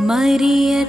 मरी